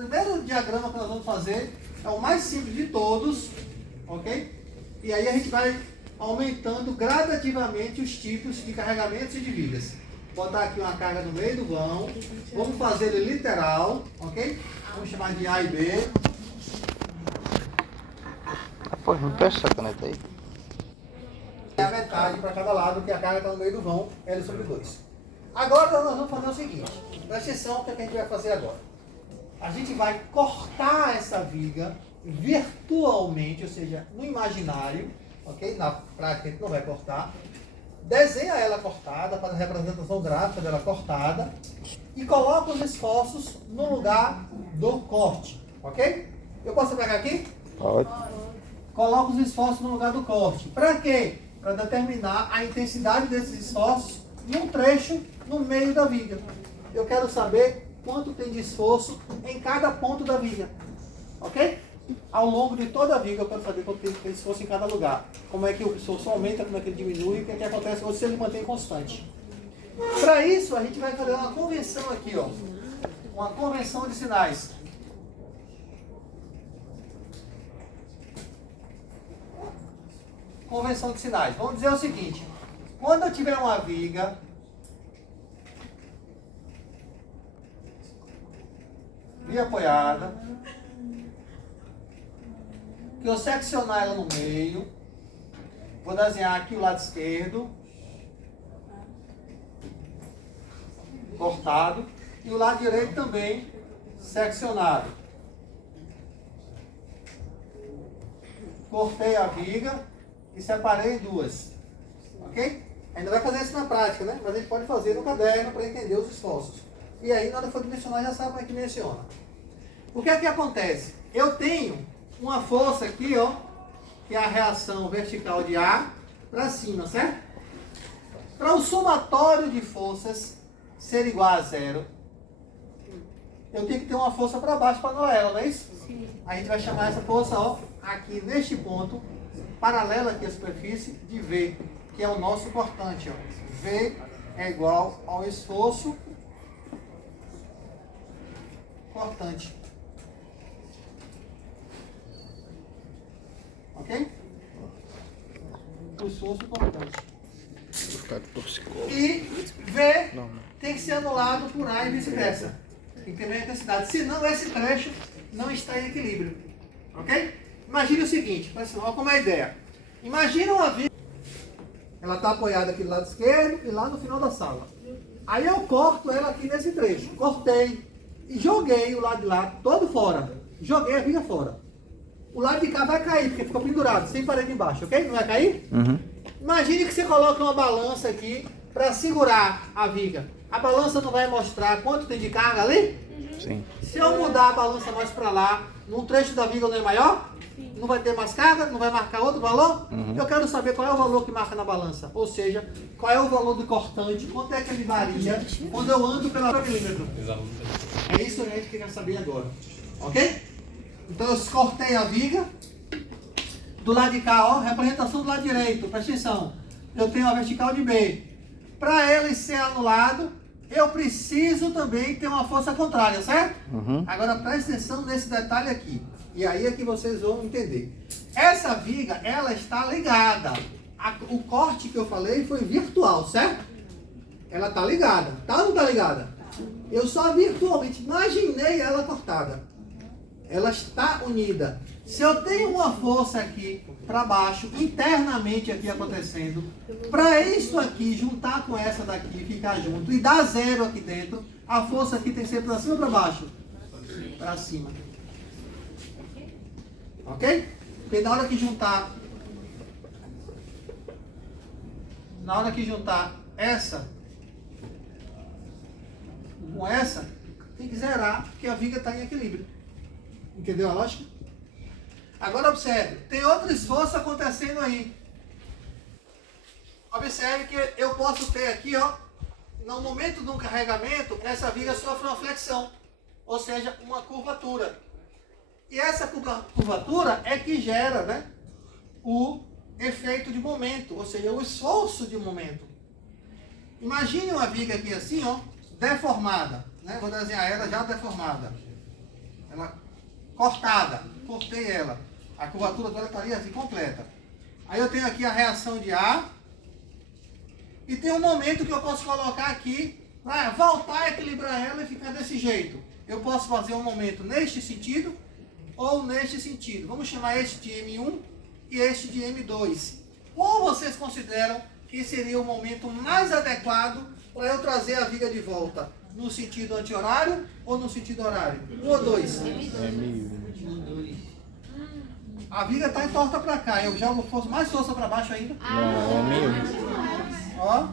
primeiro diagrama que nós vamos fazer é o mais simples de todos, ok? E aí a gente vai aumentando gradativamente os tipos de carregamentos e de vigas. Vou botar aqui uma carga no meio do vão, vamos fazer ele literal, ok? Vamos chamar de A e B. Pô, não fecha essa caneta aí. É a metade para cada lado, que a carga está no meio do vão, L sobre 2. Agora nós vamos fazer o seguinte, presta atenção, o que a gente vai fazer agora? A gente vai cortar essa viga virtualmente, ou seja, no imaginário, ok? Na prática a gente não vai cortar. Desenha ela cortada, para a representação gráfica dela cortada, e coloca os esforços no lugar do corte, ok? Eu posso pegar aqui? Pode. Coloca os esforços no lugar do corte. Para quê? Para determinar a intensidade desses esforços em um trecho no meio da viga. Eu quero saber quanto tem de esforço em cada ponto da viga. Ok? Ao longo de toda a viga eu quero saber quanto tem de esforço em cada lugar. Como é que o esforço aumenta, como é que ele diminui, o que é que acontece se ele mantém constante. Para isso a gente vai fazer uma convenção aqui, ó. Uma convenção de sinais. Convenção de sinais. Vamos dizer o seguinte. Quando eu tiver uma viga apoiada, que eu seccionar ela no meio, vou desenhar aqui o lado esquerdo, cortado, e o lado direito também seccionado. Cortei a viga e separei em duas, ok? Ainda vai fazer isso na prática, né? Mas a gente pode fazer no caderno para entender os esforços. E aí, na hora que for dimensionar, já sabe como é que menciona. O que é que acontece? Eu tenho uma força aqui, ó, que é a reação vertical de A para cima, certo? Para o somatório de forças ser igual a zero, eu tenho que ter uma força para baixo para anular ela, não é isso? Sim. A gente vai chamar essa força, ó, aqui neste ponto, paralela aqui à superfície, de V, que é o nosso cortante, ó. V é igual ao esforço cortante. Ok? O esforço cortante. E V tem que ser anulado por A e vice-versa. Tem que ter menos intensidade. Senão esse trecho não está em equilíbrio. Ok? Imagine o seguinte, olha como é a ideia. Imagina uma viga. Ela está apoiada aqui do lado esquerdo e lá no final da sala. Aí eu corto ela aqui nesse trecho. Cortei e joguei o lado de lá todo fora. Joguei a viga fora. O lado de cá vai cair, porque ficou pendurado, sem parede embaixo, ok? Não vai cair? Uhum. Imagine que você coloca uma balança aqui para segurar a viga. A balança não vai mostrar quanto tem de carga ali? Sim. Se eu mudar a balança mais para lá, num trecho da viga não é maior? Não vai ter mais carga? Não vai marcar outro valor? Uhum. Eu quero saber qual é o valor que marca na balança. Ou seja, qual é o valor do cortante, quanto é que ele varia quando eu ando pela milímetro. É isso que a gente quer saber agora. Ok? Então eu cortei a viga. Do lado de cá, ó, representação do lado direito, presta atenção. Eu tenho a vertical de B. Para ele ser anulado, eu preciso também ter uma força contrária, certo? Uhum. Agora presta atenção nesse detalhe aqui. E aí é que vocês vão entender. Essa viga, ela está ligada. O corte que eu falei foi virtual, certo? Ela está ligada. Tá ou não está ligada? Eu só virtualmente imaginei ela cortada. Ela está unida. Se eu tenho uma força aqui para baixo, internamente aqui acontecendo, para isso aqui juntar com essa daqui, ficar junto e dar zero aqui dentro, a força aqui tem que ser para cima ou para baixo? Para cima. Ok? Porque na hora que juntar essa com essa, tem que zerar, porque a viga está em equilíbrio. Entendeu a lógica? Agora observe, tem outro esforço acontecendo aí. Observe que eu posso ter aqui, ó, no momento de um carregamento, essa viga sofre uma flexão, ou seja, uma curvatura. E essa curvatura é que gera, né, o efeito de momento, ou seja, o esforço de momento. Imagine uma viga aqui assim, ó, deformada, né? Vou desenhar ela já deformada. ela cortada, cortei ela. A curvatura dela estaria assim, completa. Aí eu tenho aqui a reação de A. E tem um momento que eu posso colocar aqui, para voltar a equilibrar ela e ficar desse jeito. Eu posso fazer um momento neste sentido, ou neste sentido. Vamos chamar este de M1 e este de M2. Qual vocês consideram que seria o momento mais adequado para eu trazer a viga de volta? No sentido anti-horário ou no sentido horário? Um ou dois? A viga está entorta para cá. Eu jogo mais força para baixo ainda. Ó.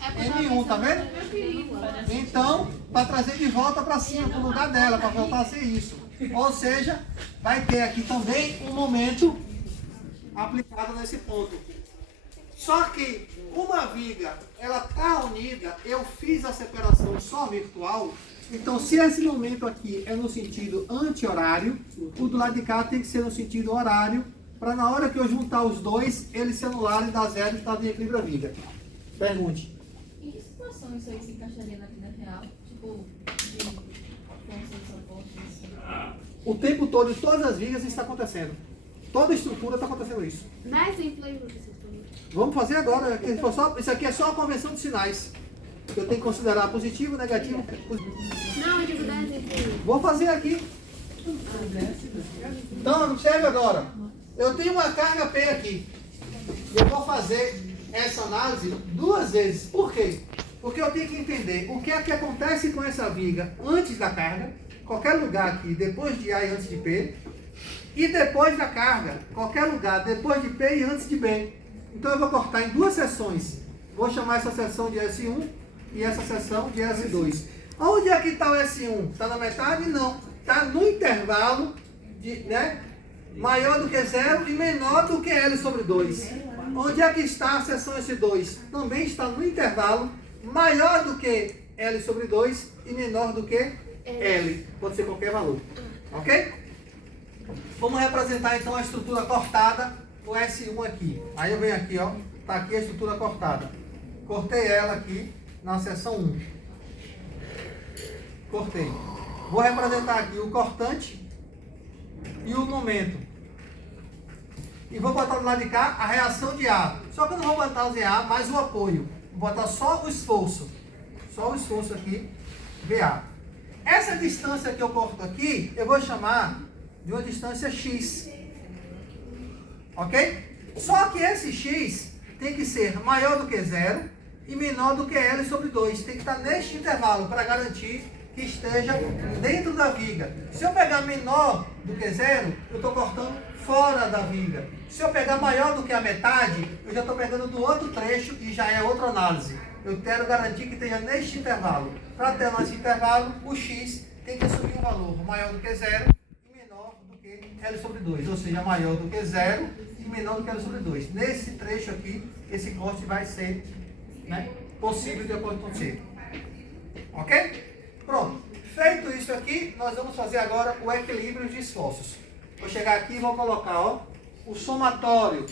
M1, tá vendo? Então, para trazer de volta para cima, para o lugar dela, para voltar a ser isso. Ou seja, vai ter aqui também um momento aplicado nesse ponto. Só que uma viga, ela está unida, eu fiz a separação só virtual, então se esse momento aqui é no sentido anti-horário, o do lado de cá tem que ser no sentido horário, para na hora que eu juntar os dois, eles se anularem e dar zero e estar em equilíbrio a viga. Pergunte. Em que situação isso aí se encaixaria na vida real? Tipo, de força de suporte? O tempo todo, em todas as vigas, isso está acontecendo. Toda a estrutura está acontecendo isso. Dá exemplo aí, professor. Vamos fazer agora. Isso aqui é só a convenção de sinais. Eu tenho que considerar positivo, negativo. Não, eu digo dá exemplo aí. Vou fazer aqui. Então, observe agora. Eu tenho uma carga P aqui. Eu vou fazer essa análise duas vezes. Por quê? Porque eu tenho que entender o que é que acontece com essa viga antes da carga, qualquer lugar aqui, depois de A e antes de P, e depois da carga, qualquer lugar, depois de P e antes de B. Então eu vou cortar em duas seções. Vou chamar essa seção de S1 e essa seção de S2. Onde é que está o S1? Está na metade? Não. Está no intervalo de, maior do que 0 e menor do que L sobre 2. Onde é que está a seção S2? Também está no intervalo maior do que L sobre 2 e menor do que L. Pode ser qualquer valor. Ok? Vamos representar então a estrutura cortada, o S1 aqui. Aí eu venho aqui, ó. Está aqui a estrutura cortada. Cortei ela aqui na seção 1. Cortei. Vou representar aqui o cortante e o momento. E vou botar do lado de cá a reação de A. Só que eu não vou botar o ZA, mas o apoio. Vou botar só o esforço. Só o esforço aqui, VA. Essa distância que eu corto aqui, eu vou chamar de uma distância X. Ok? Só que esse X tem que ser maior do que 0 e menor do que L sobre 2. Tem que estar neste intervalo para garantir que esteja dentro da viga. Se eu pegar menor do que 0, eu estou cortando fora da viga. Se eu pegar maior do que a metade, eu já estou pegando do outro trecho e já é outra análise. Eu quero garantir que esteja neste intervalo. Para ter nesse intervalo, o X tem que assumir um valor maior do que 0 e menor do que L sobre 2. Ou seja, maior do que 0 e menor do que L sobre 2. Nesse trecho aqui, esse corte vai ser possível de acontecer. Ok? Pronto. Feito isso aqui, nós vamos fazer agora o equilíbrio de esforços. Vou chegar aqui e vou colocar, ó, o somatório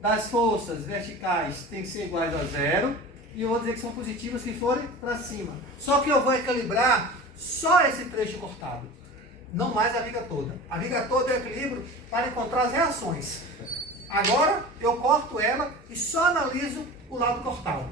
das forças verticais tem que ser iguais a 0. E eu vou dizer que são positivas se forem para cima. Só que eu vou equilibrar só esse trecho cortado. Não mais a viga toda. A viga toda eu equilibro para encontrar as reações. Agora eu corto ela e só analiso o lado cortado.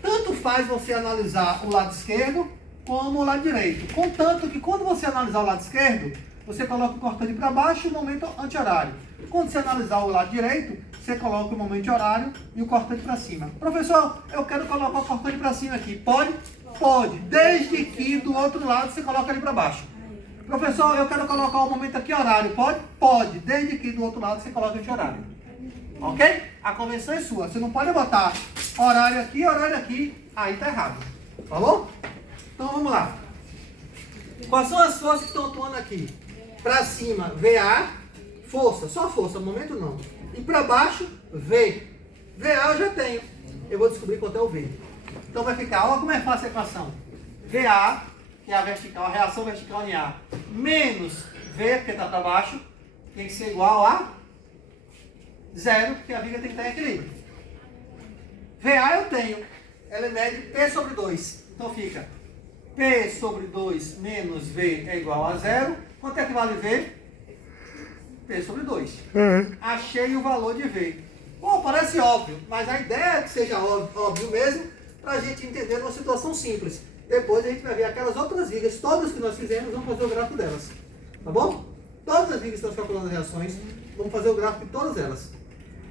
Tanto faz você analisar o lado esquerdo como o lado direito. Contanto que quando você analisar o lado esquerdo, você coloca o cortante para baixo e o momento anti-horário. Quando você analisar o lado direito, você coloca o momento horário e o cortante para cima. Professor, eu quero colocar o cortante para cima aqui. Pode? Pode. Desde que do outro lado você coloca ele para baixo. Professor, eu quero colocar o momento aqui horário. Pode? Pode. Desde que do outro lado você coloca esse horário. Ok? A convenção é sua. Você não pode botar horário aqui. Aí tá errado. Falou? Então vamos lá. Quais são as forças que estão atuando aqui? Para cima, VA, força, só força, momento não. E para baixo, V. VA eu já tenho. Eu vou descobrir quanto é o V. Então vai ficar, olha como é fácil a equação. VA, que é a vertical, a reação vertical em A, menos V, porque está para baixo, tem que ser igual a 0, porque a viga tem que estar em equilíbrio. VA eu tenho, ela mede P sobre 2. Então fica P sobre 2 menos V é igual a 0. Quanto é que vale V? P sobre 2. Achei o valor de V. Bom, parece óbvio, mas a ideia é que seja óbvio mesmo, para a gente entender uma situação simples. Depois a gente vai ver aquelas outras vigas, todas que nós fizemos, vamos fazer o gráfico delas. Tá bom? Todas as vigas que estão calculando as reações, vamos fazer o gráfico de todas elas.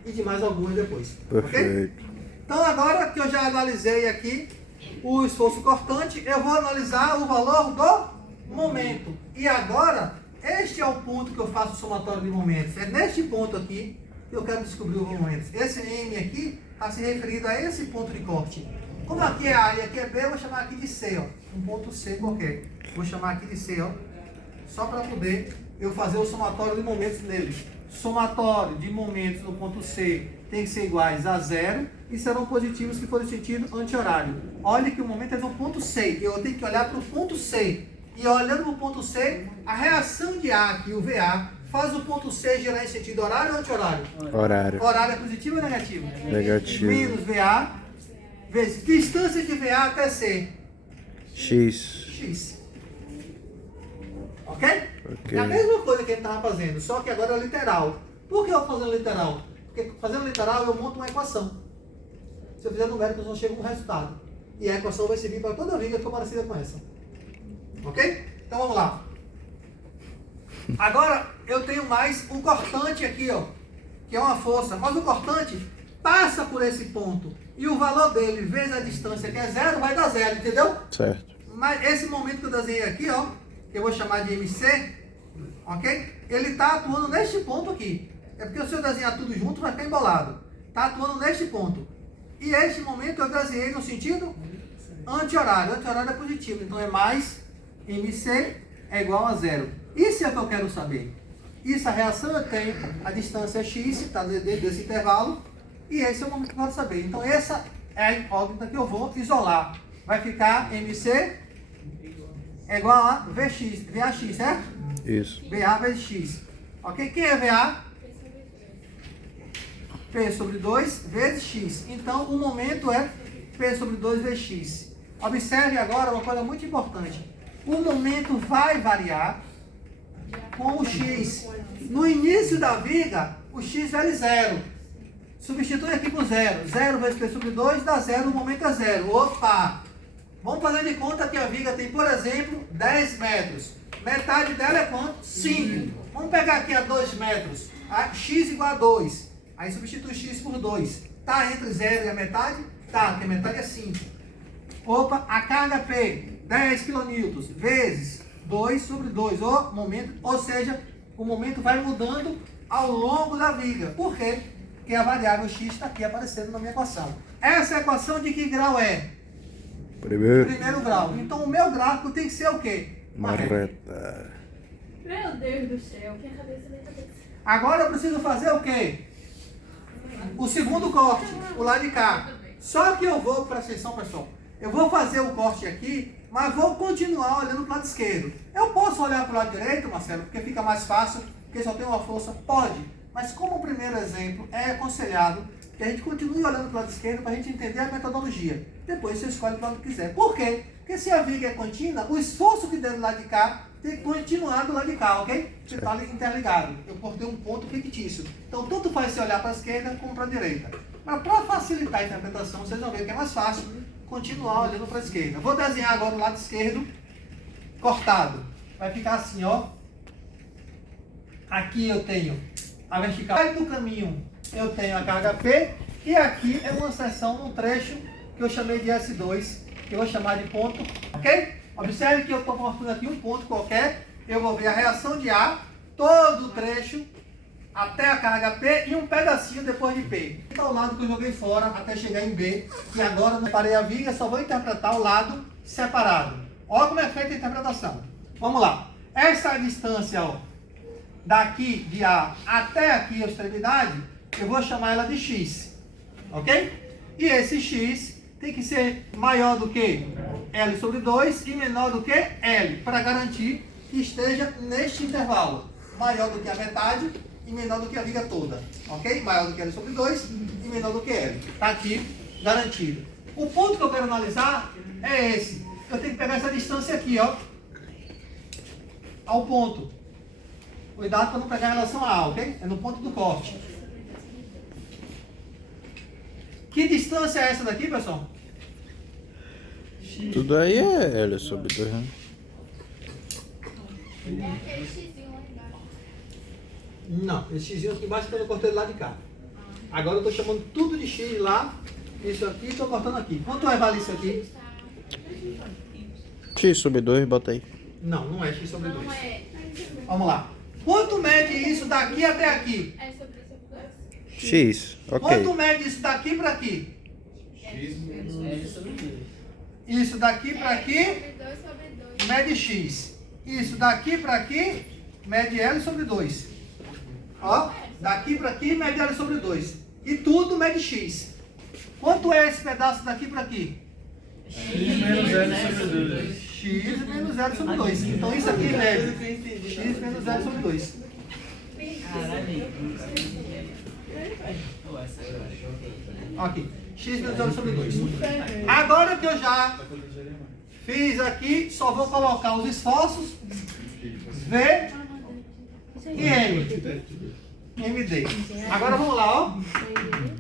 E de mais algumas depois. Perfeito. Ok? Então agora que eu já analisei aqui o esforço cortante, eu vou analisar o valor do momento. E agora, este é o ponto que eu faço o somatório de momentos. É neste ponto aqui que eu quero descobrir os momentos. Esse M aqui está se referindo a esse ponto de corte. Como aqui é A e aqui é B, eu vou chamar aqui de C, ó. Um ponto C qualquer. Vou chamar aqui de C, ó. Só para poder eu fazer o somatório de momentos nele. Somatório de momentos no ponto C tem que ser iguais a 0 e serão positivos se for em sentido anti-horário. Olha que o momento é no ponto C. Eu tenho que olhar para o ponto C. E olhando para o ponto C, a reação de A aqui, o VA, faz o ponto C girar em sentido horário ou anti-horário? Horário. Horário é positivo ou negativo? Negativo. Menos VA, vezes distância de VA até C. X. X. Ok? Ok. É a mesma coisa que a gente estava fazendo, só que agora é literal. Por que eu vou fazer literal? Porque fazendo literal eu monto uma equação. Se eu fizer numérico, eu só chego com um resultado. E a equação vai servir para toda viga que for parecida com essa. Ok? Então vamos lá. Agora eu tenho mais um cortante aqui, ó, que é uma força. Mas o cortante passa por esse ponto. E o valor dele, vezes a distância, que é 0, vai dar 0, entendeu? Certo. Mas esse momento que eu desenhei aqui, ó, que eu vou chamar de MC, ok? Ele está atuando neste ponto aqui. É porque se eu desenhar tudo junto, vai ficar embolado. Está atuando neste ponto. E este momento eu desenhei no sentido anti-horário. Anti-horário é positivo, então é mais MC é igual a 0. Isso é o que eu quero saber. Isso, a reação eu tenho, a distância x, está dentro desse intervalo, e esse é o momento que eu quero saber. Então essa é a incógnita que eu vou isolar. Vai ficar MC é igual a VX, VAX, certo? Isso. VA vezes X. Ok? Quem é VA? P sobre 2 vezes X. Então o momento é P sobre 2 vezes X. Observe agora uma coisa muito importante. O momento vai variar com o X. No início da viga, o X vale 0. Substitui aqui por 0. 0 vezes P sobre 2 dá 0, o momento é 0. Opa! Vamos fazer de conta que a viga tem, por exemplo, 10 metros. Metade dela é quanto? 5. Vamos pegar aqui a 2 metros. A x igual a 2. Aí substitui x por 2. Está entre 0 e a metade? Tá, porque a metade é 5. Opa, a carga P, 10 kN, vezes 2 sobre 2. O momento, ou seja, o momento vai mudando ao longo da viga. Por quê? Porque a variável x está aqui aparecendo na minha equação. Essa equação de que grau é? Primeiro grau. Então o meu gráfico tem que ser o quê? Uma reta. Meu Deus do céu, que a cabeça da cabeça. Agora eu preciso fazer o quê? O segundo corte, o lado de cá. Só que eu vou, presta atenção, pessoal. Eu vou fazer o corte aqui, mas vou continuar olhando para o lado esquerdo. Eu posso olhar para o lado direito, Marcelo, porque fica mais fácil, porque só tem uma força? Pode. Mas como o primeiro exemplo é aconselhado que a gente continue olhando para o lado esquerdo para a gente entender a metodologia. Depois você escolhe para o lado que quiser. Por quê? Porque se a viga é contínua, o esforço que der do lado de cá tem que continuar do lado de cá, ok? Você está interligado. Eu cortei um ponto fictício. Então, tanto faz se olhar para a esquerda como para a direita. Mas para facilitar a interpretação, vocês vão ver que é mais fácil continuar olhando para a esquerda. Vou desenhar agora o lado esquerdo cortado. Vai ficar assim, ó. Aqui eu tenho a vertical do caminho, eu tenho a carga P, e aqui é uma seção num trecho que eu chamei de S2, que eu vou chamar de ponto, ok? Observe que eu estou cortando aqui um ponto qualquer, eu vou ver a reação de A, todo o trecho, até a carga P e um pedacinho depois de P. Então o lado que eu joguei fora até chegar em B, e agora eu separei a viga, só vou interpretar o lado separado. Olha como é feita a interpretação. Vamos lá. Essa é a distância, ó, daqui de A até aqui a extremidade, eu vou chamar ela de X, ok? E esse X tem que ser maior do que L sobre 2 e menor do que L, para garantir que esteja neste intervalo, maior do que a metade e menor do que a viga toda, ok? Maior do que L sobre 2 e menor do que L, está aqui garantido. O ponto que eu quero analisar é esse. eu tenho que pegar essa distância aqui, ó. Ao ponto. Cuidado para não pegar em relação a A, ok? É no ponto do corte. Que distância é essa daqui, pessoal? Tudo aí é L sobre 2, né? É aquele xizinho lá embaixo. Não, esse xzinho aqui embaixo que eu cortei do lado de cá. Agora eu estou chamando tudo de x lá. Isso aqui, estou cortando aqui. Quanto vale isso aqui? X sobre 2, bota aí. Não, não é x sobre 2. Não é. Vamos lá. Quanto mede isso daqui até aqui? É sobre 2. X, Quanto ok. mede isso daqui para aqui? Isso daqui para aqui Sobre 2 sobre 2. mede x. Isso daqui para aqui mede L sobre 2. Ó, daqui para aqui mede L sobre 2. E tudo mede x. Quanto é esse pedaço daqui para aqui? X menos L sobre 2. X menos L sobre 2. Então isso aqui mede x menos L sobre 2. Aqui. X menos L sobre 2. Agora que eu já fiz aqui, só vou colocar os esforços V e M. MD. Agora vamos lá, ó.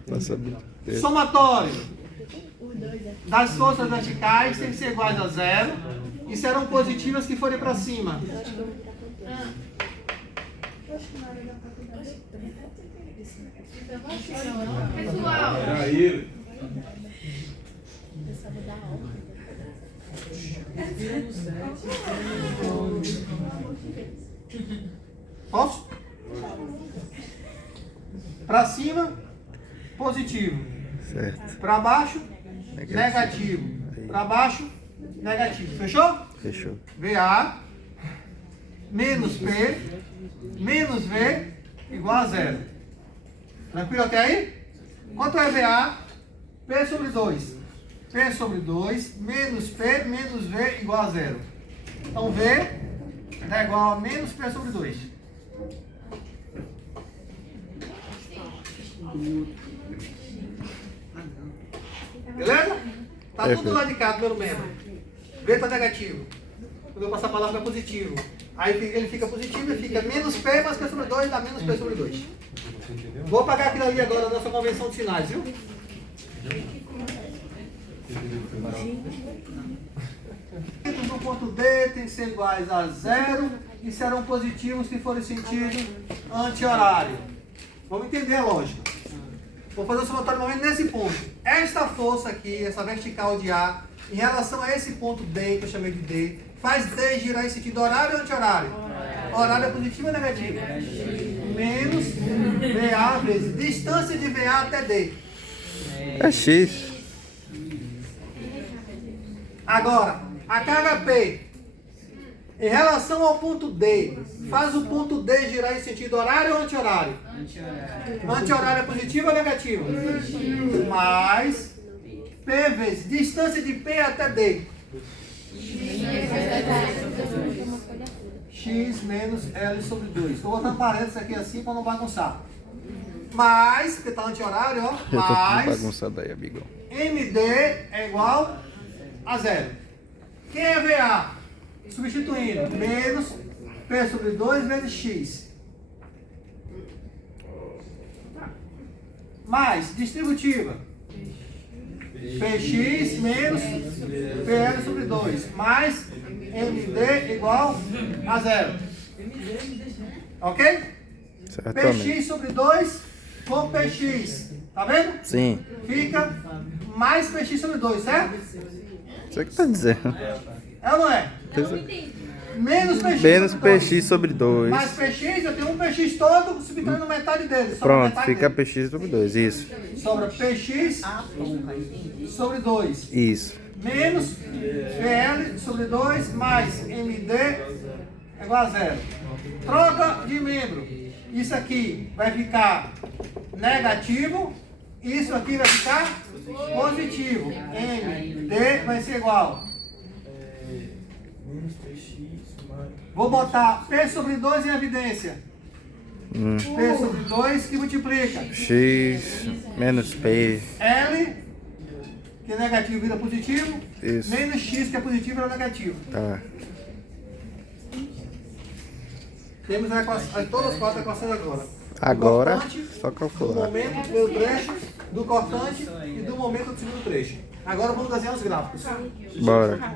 Pra saber. Somatório das forças verticais tem que ser iguais a 0 e serão positivas que forem para cima. Pessoal, Aí, Posso? Para cima, positivo. Certo. Para baixo, Negativo. negativo. Aí. Para baixo, negativo. Fechou? Fechou. VA menos P menos V igual a 0. Tranquilo até aí? Quanto é VA? P sobre 2. P sobre 2 menos P menos V igual a 0. Então V dá igual a menos P sobre 2. Beleza? Tá tudo lá de cá, primeiro membro. V tá negativo. Quando eu passar a palavra fica positivo. Aí ele fica positivo e fica menos P mais P sobre 2 dá menos P sobre 2. Vou apagar aquilo ali agora da nossa convenção de sinais, viu? Do ponto D tem que ser iguais a 0 e serão positivos se forem sentido anti-horário. Vamos entender a lógica. Vou fazer o somatório no momento nesse ponto. Esta força aqui, essa vertical de A, em relação a esse ponto D, que eu chamei de D, faz D girar em sentido horário ou anti-horário? Horário é positivo ou negativo? Menos VA vezes distância de VA até D. É X. Agora, a carga P, em relação ao ponto D, faz o ponto D girar em sentido horário ou anti-horário? Anti-horário é positivo ou negativo? Mais P vezes distância de P até D. X menos L sobre 2. Estou botando parênteses aqui assim para não bagunçar. Mais, porque está anti-horário, ó. Eu tô tudo Mais bagunçado aí, amigão. MD é igual a 0. Quem é VA? Substituindo. Menos P sobre 2 vezes X. Mais distributiva. PX menos PL sobre 2. Mais MD igual a 0. Ok? Certamente. PX sobre 2 com PX. Tá vendo? Sim. Fica mais PX sobre 2, certo? Você que tá dizendo. É ou não é? Não entendi. Menos PX Menos sobre 2. PX sobre 2. Mais PX, eu tenho um PX todo subtraindo metade dele. Sobra Pronto, metade fica dele. PX sobre 2. Isso. Sobra PX sobre 2. Isso. Menos PL sobre 2 mais MD é igual a 0. Troca de membro. Isso aqui vai ficar negativo. Isso aqui vai ficar positivo. MD vai ser igual. menos 3x mais. Vou botar P sobre 2 em evidência. P sobre 2 que multiplica. X menos P. L que é negativo vira positivo, Isso. menos x que é positivo vira negativo. Tá. Temos todas as quatro equações agora. Agora, Do cortante, só do calcular. momento do primeiro trecho, do cortante e do momento do segundo trecho. Agora vamos desenhar os gráficos. Bora.